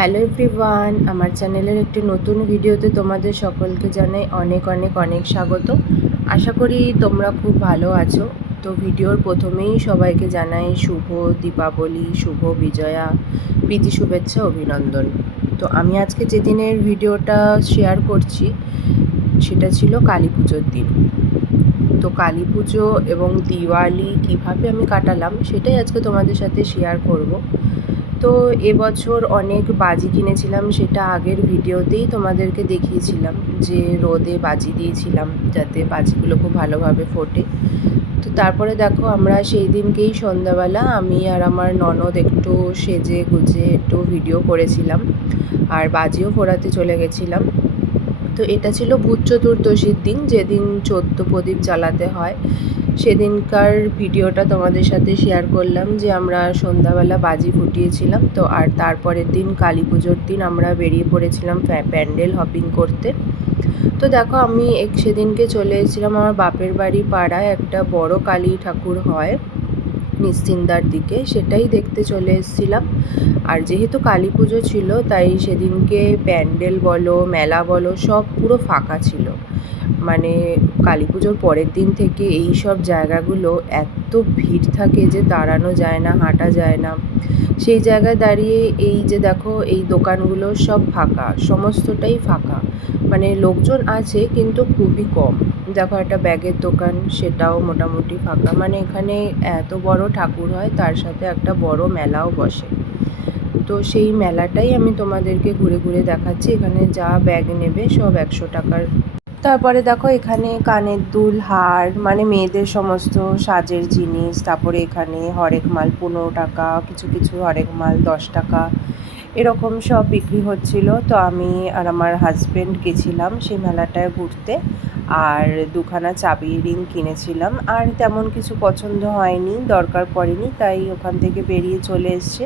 Hello everyone আমার চ্যানেলের একটি নতুন ভিডিওতে তোমাদের সকলকে জানাই অনেক অনেক অনেক স্বাগত। আশা করি তোমরা খুব ভালো আছো। তো ভিডিওর প্রথমেই সবাইকে জানাই শুভ দীপাবলি, শুভ বিজয়া, প্রীতি, শুভেচ্ছা, অভিনন্দন। তো আমি আজকে যেদিনের ভিডিওটা শেয়ার করছি, সেটা ছিল কালী পুজোর দিন। তো কালী পুজো এবং দিওয়ালি কীভাবে আমি কাটালাম, সেটাই আজকে তোমাদের সাথে শেয়ার করব। তো এবছর অনেক বাজি কিনেছিলাম, সেটা আগের ভিডিওতেই তোমাদেরকে দেখিয়েছিলাম যে রোদে বাজি দিয়েছিলাম যাতে বাজিগুলো খুব ভালোভাবে ফোটে। তো তারপরে দেখো আমরা সেই দিনকেই সন্ধ্যাবেলা আমি আর আমার ননদ একটু সেজে গুজে একটু ভিডিও করেছিলাম, আর বাজিও ফোড়াতে চলে গেছিলাম। তো এটা ছিল ভূত চতুর্দশীর দিন, যেদিন চোদ্দ প্রদীপ জ্বালাতে হয়। সেদিনকার ভিডিওটা তোমাদের সাথে শেয়ার করলাম যে আমরা সন্ধ্যাবেলা বাজি ফুটিয়েছিলাম, তো আর তারপরের দিন কালী পুজোর দিন আমরা বেরিয়ে পড়েছিলাম প্যান্ডেল হপিং করতে। তো দেখো আমি এক, সেদিনকে চলে এসেছিলাম আমার বাপের বাড়ি পাড়ায় একটা বড় কালী ঠাকুর হয়। নিশ্চিন্দার দিকে, সেটাই দেখতে চলে এসেছিলাম। আর যেহেতু কালী পুজো ছিল, তাই সেদিনকে প্যান্ডেল বলো, মেলা বলো, সব পুরো ফাঁকা ছিল। মানে কালী পুজোর পরের দিন থেকে এই সব জায়গাগুলো এত ভিড় থাকে যে দাঁড়ানো যায় না, হাঁটা যায় না। সেই জায়গায় দাঁড়িয়ে এই যে দেখো, এই দোকানগুলো সব ফাঁকা, সমস্তটাই ফাঁকা। মানে লোকজন আছে, কিন্তু খুবই কম। দেখো একটা ব্যাগের দোকান, সেটাও মোটামুটি ফাঁকা। মানে এখানে এত বড় ঠাকুর হয়, তার সাথে একটা বড় মেলাও বসে। তো সেই মেলাটাই আমি তোমাদেরকে ঘুরে ঘুরে দেখাচ্ছি। এখানে যা ব্যাগ নেবে সব একশো টাকার। তারপরে দেখো এখানে কানের দুল, হার মানে মেয়েদের সমস্ত সাজের জিনিস। তারপরে এখানে হরেক মাল, পনেরো টাকা, কিছু কিছু হরেক মাল, দশ টাকা। এরকম সব বিক্রি হচ্ছিল। তো আমি আর আমার হাজব্যান্ড গেছিলাম সেই মেলাটায় ঘুরতে। আর দুখানা চাবি রিং কিনেছিলাম। আর তেমন কিছু পছন্দ হয়নি, দরকার পড়েনি, তাই ওখান থেকে বেরিয়ে চলে এসছে।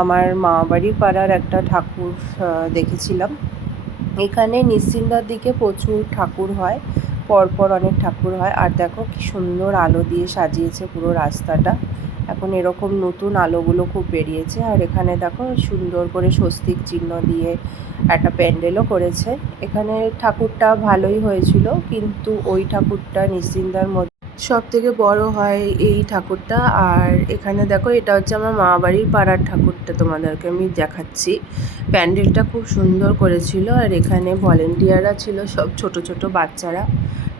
আমার মামাবাড়ির পাড়ার একটা ঠাকুর দেখেছিলাম। এখানে নিশ্চিন্দার দিকে প্রচুর ঠাকুর হয়, পরপর অনেক ঠাকুর হয়। আর দেখো কি সুন্দর আলো দিয়ে সাজিয়েছে পুরো রাস্তাটা। এখন এরকম নতুন আলোগুলো খুব বেরিয়েছে। আর এখানে দেখো সুন্দর করে স্বস্তিক চিহ্ন দিয়ে একটা প্যান্ডেলও করেছে। এখানে ঠাকুরটা ভালোই হয়েছিল, কিন্তু ওই ঠাকুরটা নিশ্চিন্দার মধ্যে সব থেকে বড় হয় এই ঠাকুরটা। আর এখানে দেখো এটা হচ্ছে আমার মামাবাড়ির পাড়ার ঠাকুরটা তোমাদেরকে আমি দেখাচ্ছি। প্যান্ডেলটা খুব সুন্দর করেছিল। আর এখানে ভলেন্টিয়াররা ছিল সব ছোট ছোট বাচ্চারা।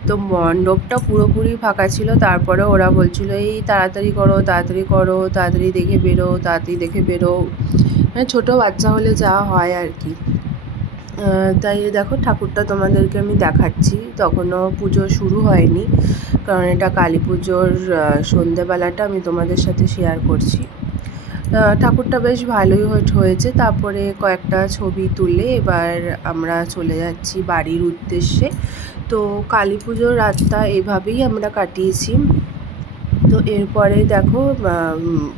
তো মণ্ডপটা পুরোপুরি ফাঁকা ছিল, তারপরে ওরা বলছিল, এই তাড়াতাড়ি করো তাড়াতাড়ি করো, তাড়াতাড়ি দেখে বেরো, তাড়াতাড়ি দেখে বেরো। মানে ছোটো বাচ্চা হলে যা হয় আর কি। তাই দেখো ঠাকুরটা তোমাদেরকে আমি দেখাচ্ছি। তখনও পুজো শুরু হয়নি, কারণ এটা কালী পুজোর সন্ধেবেলাটা আমি তোমাদের সাথে শেয়ার করছি। ঠাকুরটা বেশ ভালোই হয়েছে। তারপরে কয়েকটা ছবি তুলে এবার আমরা চলে যাচ্ছি বাড়ির উদ্দেশ্যে। তো কালী পুজোর রাতটা এভাবেই আমরা কাটিয়েছি। তো এরপরে দেখো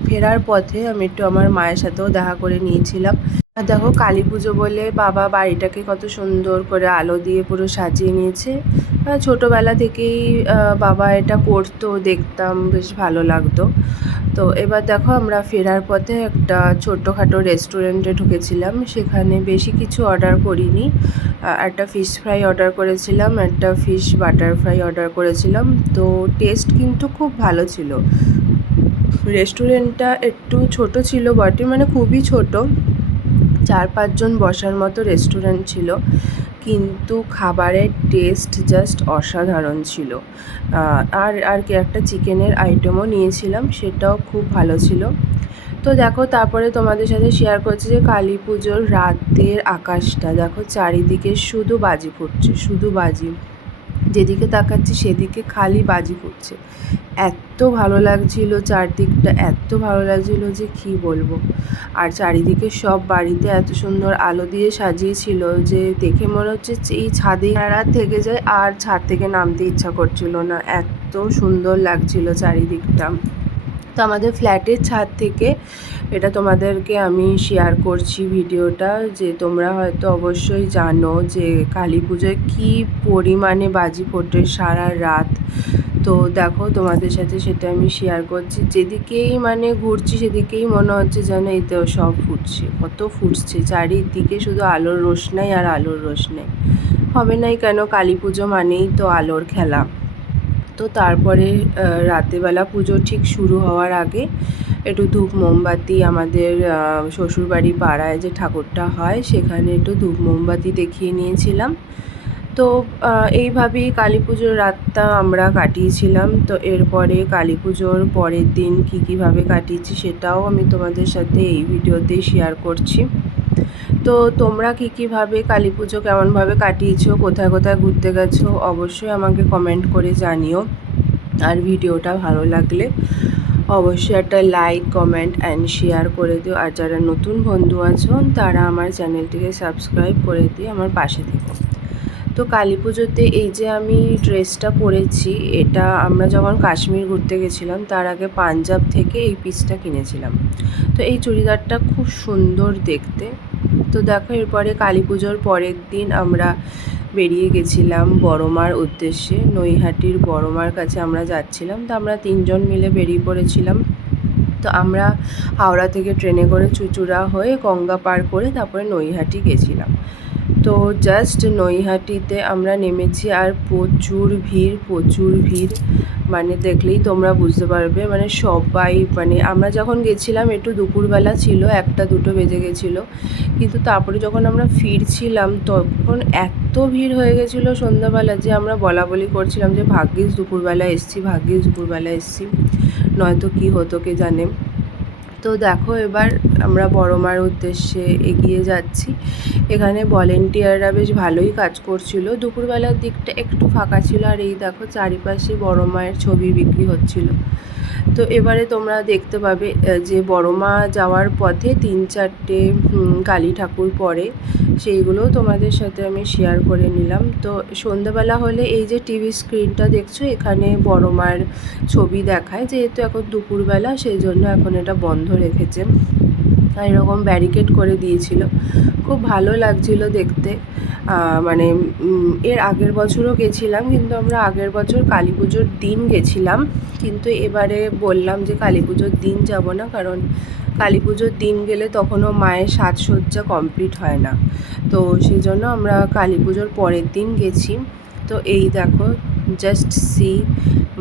ফেরার পথে আমি একটু আমার মায়ের সাথেও দেখা করে নিয়েছিলাম। আর দেখো কালী পুজো বলে বাবা বাড়িটাকে কত সুন্দর করে আলো দিয়ে পুরো সাজিয়ে নিয়েছে। ছোটোবেলা থেকেই বাবা এটা করতো, দেখতাম, বেশ ভালো লাগতো। তো এবার দেখো আমরা ফেরার পথে একটা ছোটোখাটো রেস্টুরেন্টে ঢুকেছিলাম। সেখানে বেশি কিছু অর্ডার করিনি। একটা ফিশ ফ্রাই অর্ডার করেছিলাম, একটা ফিশ বাটার ফ্রাই অর্ডার করেছিলাম। তো টেস্ট কিন্তু খুব ভালো ছিল। রেস্টুরেন্টটা একটু ছোট ছিল বটে মানে খুবই ছোট। চার পাঁচজন বসার মতো রেস্টুরেন্ট ছিল, কিন্তু খাবারের টেস্ট জাস্ট অসাধারণ ছিল। আর আর কি একটা চিকেনের আইটেমও নিয়েছিলাম, সেটাও খুব ভালো ছিল। তো দেখো, তারপরে তোমাদের সাথে শেয়ার করছি যে কালী পুজোর রাতের আকাশটা। দেখো, চারিদিকে শুধু বাজি ফুটছে, শুধু বাজি। যেদিকে তাকাচ্ছি সেদিকে খালি বাজি ফুটছে। এত ভালো লাগছিল, চারদিকটা এত ভালো লাগছিল যে কি বলব। আর চারিদিকে সব বাড়িতে এত সুন্দর আলো দিয়ে সাজিয়েছিল যে দেখে মনে হচ্ছে এই ছাদে রাত থেকে যায়, আর ছাদ থেকে নামতে ইচ্ছা করছিল না। এত সুন্দর লাগছিল চারিদিকটা। তো আমাদের ফ্ল্যাটের ছাদ থেকে এটা তোমাদেরকে আমি শেয়ার করছি ভিডিওটা, যে তোমরা হয়তো অবশ্যই জানো যে কালী পুজোয় কী পরিমাণে বাজি ফোটে সারা রাত। তো দেখো, তোমাদের সাথে সেটা আমি শেয়ার করছি। যেদিকেই মানে ঘুরছি, সেদিকেই মনে হচ্ছে যেন এতেও সব ফুটছে। কত ফুটছে, চারিদিকে শুধু আলোর রোশনাই আর আলোর রোশনাই। হবে নাই কেন, কালী পুজো মানেই তো আলোর খেলা। তো তারপরে রাতেবেলা পুজো ঠিক শুরু হওয়ার আগে একটু ধূপ মোমবাতি আমাদের শ্বশুরবাড়ি পাড়ায় যে ঠাকুরটা হয়, সেখানে একটু ধূপ মোমবাতি দেখিয়ে নিয়েছিলাম। তো এইভাবেই কালী পুজোর রাতটা আমরা কাটিয়েছিলাম। তো এরপরে কালী পুজোর পরের দিন কী, কীভাবে কাটিয়েছি সেটাও আমি তোমাদের সাথে এই ভিডিওতে শেয়ার করছি। তো তোমরা কী, কীভাবে কালী পুজো কেমনভাবে কাটিয়েছো, কোথায় কোথায় ঘুরতে গেছো, অবশ্যই আমাকে কমেন্ট করে জানিও। আর ভিডিওটা ভালো লাগলে অবশ্যই একটা লাইক কমেন্ট অ্যান্ড শেয়ার করে দিও। আর যারা নতুন বন্ধু আছেন তারা আমার চ্যানেলটিকে সাবস্ক্রাইব করে দিয়ে আমার পাশে থেকো। তো কালী পুজোতে এই যে আমি ড্রেসটা পরেছি, এটা আমরা যখন কাশ্মীর ঘুরতে গেছিলাম, তার আগে পাঞ্জাব থেকে এই পিসটা কিনেছিলাম। তো এই চুড়িদারটা খুব সুন্দর দেখতে। তো দেখো, এরপরে কালী পুজোর পরের দিন আমরা বেরিয়ে গেছিলাম বড়মার উদ্দেশ্যে। নৈহাটির বড়মার কাছে আমরা যাচ্ছিলাম। তো আমরা তিনজন মিলে বেরিয়ে পড়েছিলাম। তো আমরা হাওড়া থেকে ট্রেনে করে চুচুড়া হয়ে গঙ্গা পার করে তারপরে নৈহাটি গেছিলাম। তো জাস্ট নৈহাটিতে আমরা নেমেছি আর প্রচুর ভিড় প্রচুর ভিড়। মানে দেখলেই তোমরা বুঝতে পারবে মানে সবাই মানে আমরা যখন গেছিলাম একটু দুপুরবেলা ছিল, একটা দুটো বেজে গেছিল। কিন্তু তারপরে যখন আমরা ফিরছিলাম, তখন এত ভিড় হয়ে গেছিল সন্ধ্যাবেলা যে আমরা বলা বলি করছিলাম যে ভাগ্যিস দুপুরবেলা এসছি, ভাগ্যিস দুপুরবেলা এসছি। নয়তো কি হতো কে জানে। তো দেখো এবার আমরা বড় মার উদ্দেশ্যে এগিয়ে যাচ্ছি। এখানে ভলেন্টিয়াররা বেশ ভালোই কাজ করছিল। দুপুরবেলার দিকটা একটু ফাঁকা ছিল আর এই দেখো চারিপাশে বড় মায়ের ছবি বিক্রি হচ্ছিল। তো এবারে তোমরা দেখতে পাবে যে বড় মা যাওয়ার পথে তিন চারটে কালী ঠাকুর পরে সেইগুলো তোমাদের সাথে আমি শেয়ার করে নিলাম। তো সন্ধ্যাবেলা হলে এই যে টিভি স্ক্রিনটা দেখছ, এখানে বড় মার ছবি দেখায়। যেহেতু এখন দুপুরবেলা, সেই জন্য এখন এটা বন্ধ রেখেছে। আর এরকম ব্যারিকেড করে দিয়েছিল। খুব ভালো লাগছিল দেখতে। মানে এর আগের বছরও গেছিলাম, কিন্তু আমরা আগের বছর কালী পুজোর দিন গেছিলাম। কিন্তু এবারে বললাম যে কালী পুজোর দিন যাব না, কারণ কালী পুজোর দিন গেলে তখনও মায়ের সাজসজ্জা কমপ্লিট হয় না। তো সেই জন্য আমরা কালী পুজোর পরের দিন গেছি। তো এই দেখো জাস্ট সি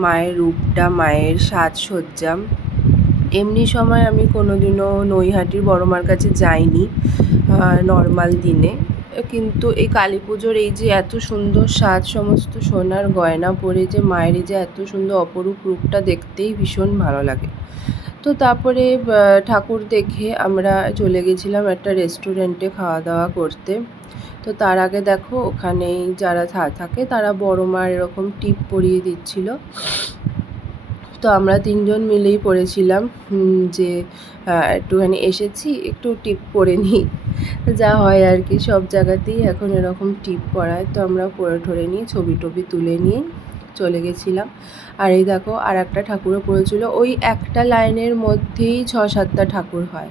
মায়ের রূপটা, মায়ের সাজসজ্জা। এমনি সময় আমি কোনোদিনও নৈহাটির বড় মার কাছে যাইনি নর্মাল দিনে। কিন্তু এই কালী পুজোর এই যে এত সুন্দর সাজ সমস্ত সোনার গয়না পরে যে মায়ের যে এত সুন্দর অপরূপ রূপটা দেখতেই ভীষণ ভালো লাগে। তো তারপরে ঠাকুর দেখে আমরা চলে গেছিলাম একটা রেস্টুরেন্টে খাওয়া দাওয়া করতে। তো তার আগে দেখো, ওখানেই যারা থাকে তারা বড় মার এরকম টিপ পরিয়ে দিচ্ছিল। তো আমরা তিনজন মিলেই পড়েছিলাম যে একটুখানি এসেছি, একটু টিপ পরে নিই। যা হয় আর কি, সব জায়গাতেই এখন এরকম টিপ পরায় তো আমরা পরে ঠরে নিয়ে ছবি টবি তুলে নিয়ে চলে গেছিলাম। আর এই দেখো আর একটা ঠাকুরও পড়েছিল। ওই একটা লাইনের মধ্যেই ছ সাতটা ঠাকুর হয়।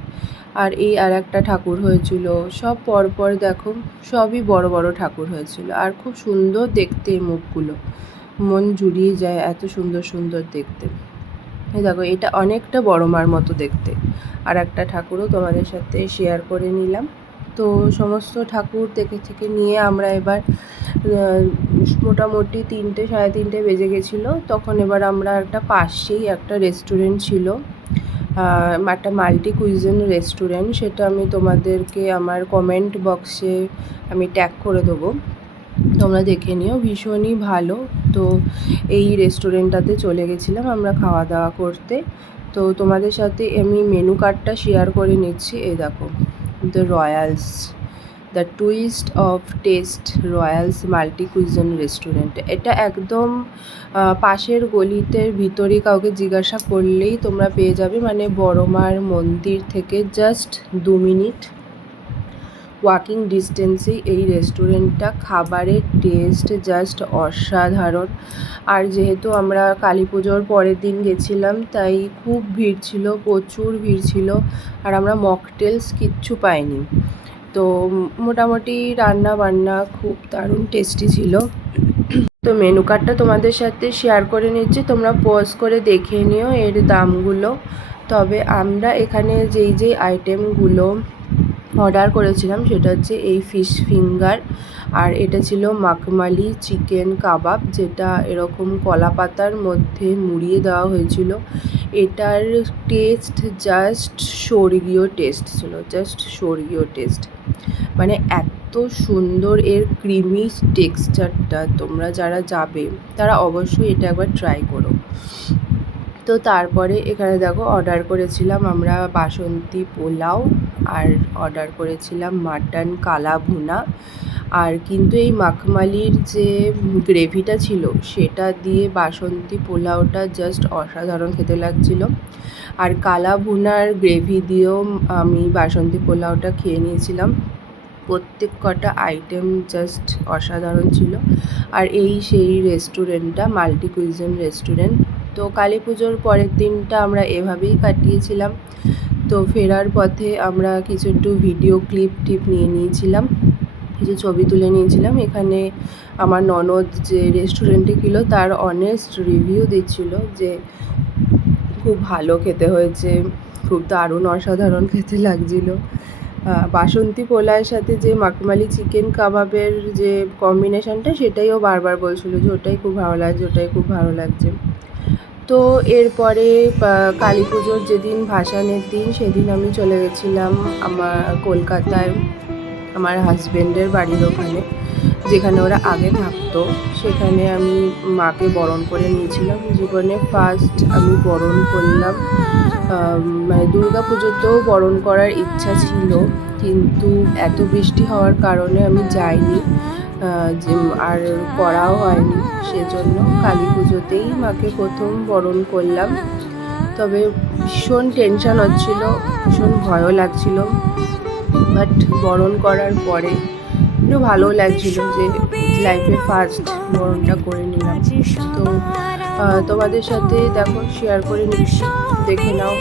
আর এই আর একটা ঠাকুর হয়েছিল। সব পরপর দেখো, সবই বড় বড় ঠাকুর হয়েছিল। আর খুব সুন্দর দেখতে মুখগুলো। মন জুড়িয়ে যায় এত সুন্দর সুন্দর দেখতে। এই দেখো, এটা অনেকটা বড় মার মতো দেখতে। আর একটা ঠাকুরও তোমাদের সাথে শেয়ার করে নিলাম। তো সমস্ত ঠাকুর দেখে থেকে নিয়ে আমরা এবার মোটামুটি তিনটে, সাড়ে তিনটে বেজে গেছিল। তখন এবার আমরা একটা পাশেই একটা রেস্টুরেন্ট ছিল। একটা মাল্টি কুইজন রেস্টুরেন্ট সেটা আমি তোমাদেরকে আমার কমেন্ট বক্সে আমি ট্যাগ করে দেবো। তোমরা দেখে নিও, ভীষণই ভালো। তো এই রেস্টুরেন্টটাতে চলে গেছিলাম আমরা খাওয়া দাওয়া করতে। তো তোমাদের সাথে আমি মেনু কার্ডটা শেয়ার করে নিচ্ছি। এই দেখো the Royals the twist of taste Royals multi cuisine restaurant এটা একদম পাশের গলিতে ভিতরে কাউকে জিজ্ঞাসা করলেই তোমরা পেয়ে যাবে। মানে বড়মার মন্দির থেকে জাস্ট দু মিনিট। ওয়াকিং ডিস্টেন্সেই এই রেস্টুরেন্টটা খাবারের টেস্ট জাস্ট অসাধারণ। আর যেহেতু আমরা কালী পুজোর পরের দিন গেছিলাম, তাই খুব ভিড় ছিল, প্রচুর ভিড় ছিল, আর আমরা মকটেলস কিচ্ছু পাইনি। তো মোটামুটি রান্না বান্না খুব দারুণ টেস্টি ছিল। তো মেনু কার্ডটা তোমাদের সাথে শেয়ার করে নিচ্ছি, তোমরা পজ করে দেখে নিও এর দামগুলো। তবে আমরা এখানে যেই যেই আইটেমগুলো অর্ডার করেছিলাম, সেটা হচ্ছে এই ফিশ ফিঙ্গার। আর এটা ছিল মাখমালি চিকেন কাবাব, যেটা এরকম কলা পাতার মধ্যে মুড়িয়ে দেওয়া হয়েছিল। এটার টেস্ট জাস্ট স্বর্গীয় টেস্ট ছিল, জাস্ট স্বর্গীয় টেস্ট। মানে এত সুন্দর এর ক্রিমি টেক্সচারটা, তোমরা যারা যাবে, তারা অবশ্যই এটা একবার ট্রাই করো। তো তারপরে এখানে দেখো অর্ডার করেছিলাম আমরা বাসন্তী পোলাও আর অর্ডার করেছিলাম মাটন কালা ভুনা আর কিন্তু এই মাখমালির যে গ্রেভিটা ছিল, সেটা দিয়ে বাসন্তী পোলাওটা জাস্ট অসাধারণ খেতে লাগছিল। আর কালা ভুনার গ্রেভি দিয়েও আমি বাসন্তী পোলাওটা খেয়ে নিয়েছিলাম। প্রত্যেক কটা আইটেম জাস্ট অসাধারণ ছিল। আর এই সেই রেস্টুরেন্টটা মাল্টি কুইজন রেস্টুরেন্ট তো কালী পুজোর পরের দিনটা আমরা এভাবেই কাটিয়েছিলাম। তো ফেরার পথে আমরা কিছু একটু ভিডিও ক্লিপ টিপ নিয়ে নিয়েছিলাম, কিছু ছবি তুলে নিয়েছিলাম। এখানে আমার ননদ যে রেস্টুরেন্টে ছিল, তার অনেস্ট রিভিউ দিচ্ছিল যে খুব ভালো খেতে হয়েছে, খুব দারুণ, অসাধারণ খেতে লাগছিল। বাসন্তী পোলার সাথে যে মাখমালি চিকেন কাবাবের যে কম্বিনেশনটা সেটাই ও বারবার বলছিল যে ওটাই খুব ভালো লাগছে, ওটাই খুব ভালো লাগছে। তো এরপরে কালী পুজোর যেদিন ভাসানের দিন, সেদিন আমি চলে গেছিলাম আমার কলকাতায়, আমার হাজব্যান্ডের বাড়ির ওখানে, যেখানে ওরা আগে থাকতো। সেখানে আমি মাকে বরণ করে নিয়েছিলাম। জীবনে ফার্স্ট আমি বরণ করলাম মানে দুর্গা পুজোতেও বরণ করার ইচ্ছা ছিল, কিন্তু এত বৃষ্টি হওয়ার কারণে আমি যাইনি। আর করাও হয়নি, সেজন্য কালী পুজোতেই মাকে প্রথম বরণ করলাম। তবে ভীষণ টেনশন হচ্ছিল, ভীষণ ভয়ও লাগছিল। বাট বরণ করার পরে একটু ভালো লাগছিল যে লাইফে ফার্স্ট বরণটা করে নিলাম। তো তোমাদের সাথে দেখো শেয়ার করে নিচ্ছি, দেখে নাও।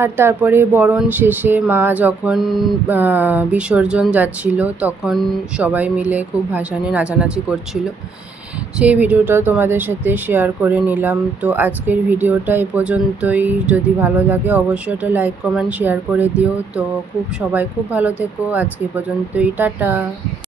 আর তারপরে বরণ শেষে মা যখন বিসর্জন যাচ্ছিল, তখন সবাই মিলে খুব ভাসানে নাচানাচি করছিল। সেই ভিডিওটাও তোমাদের সাথে শেয়ার করে নিলাম। তো আজকের ভিডিওটা এ পর্যন্তই। যদি ভালো লাগে অবশ্যই একটা লাইক কমেন্ট শেয়ার করে দিও। তো খুব, সবাই খুব ভালো থেকো। আজকে পর্যন্তই। টাটা।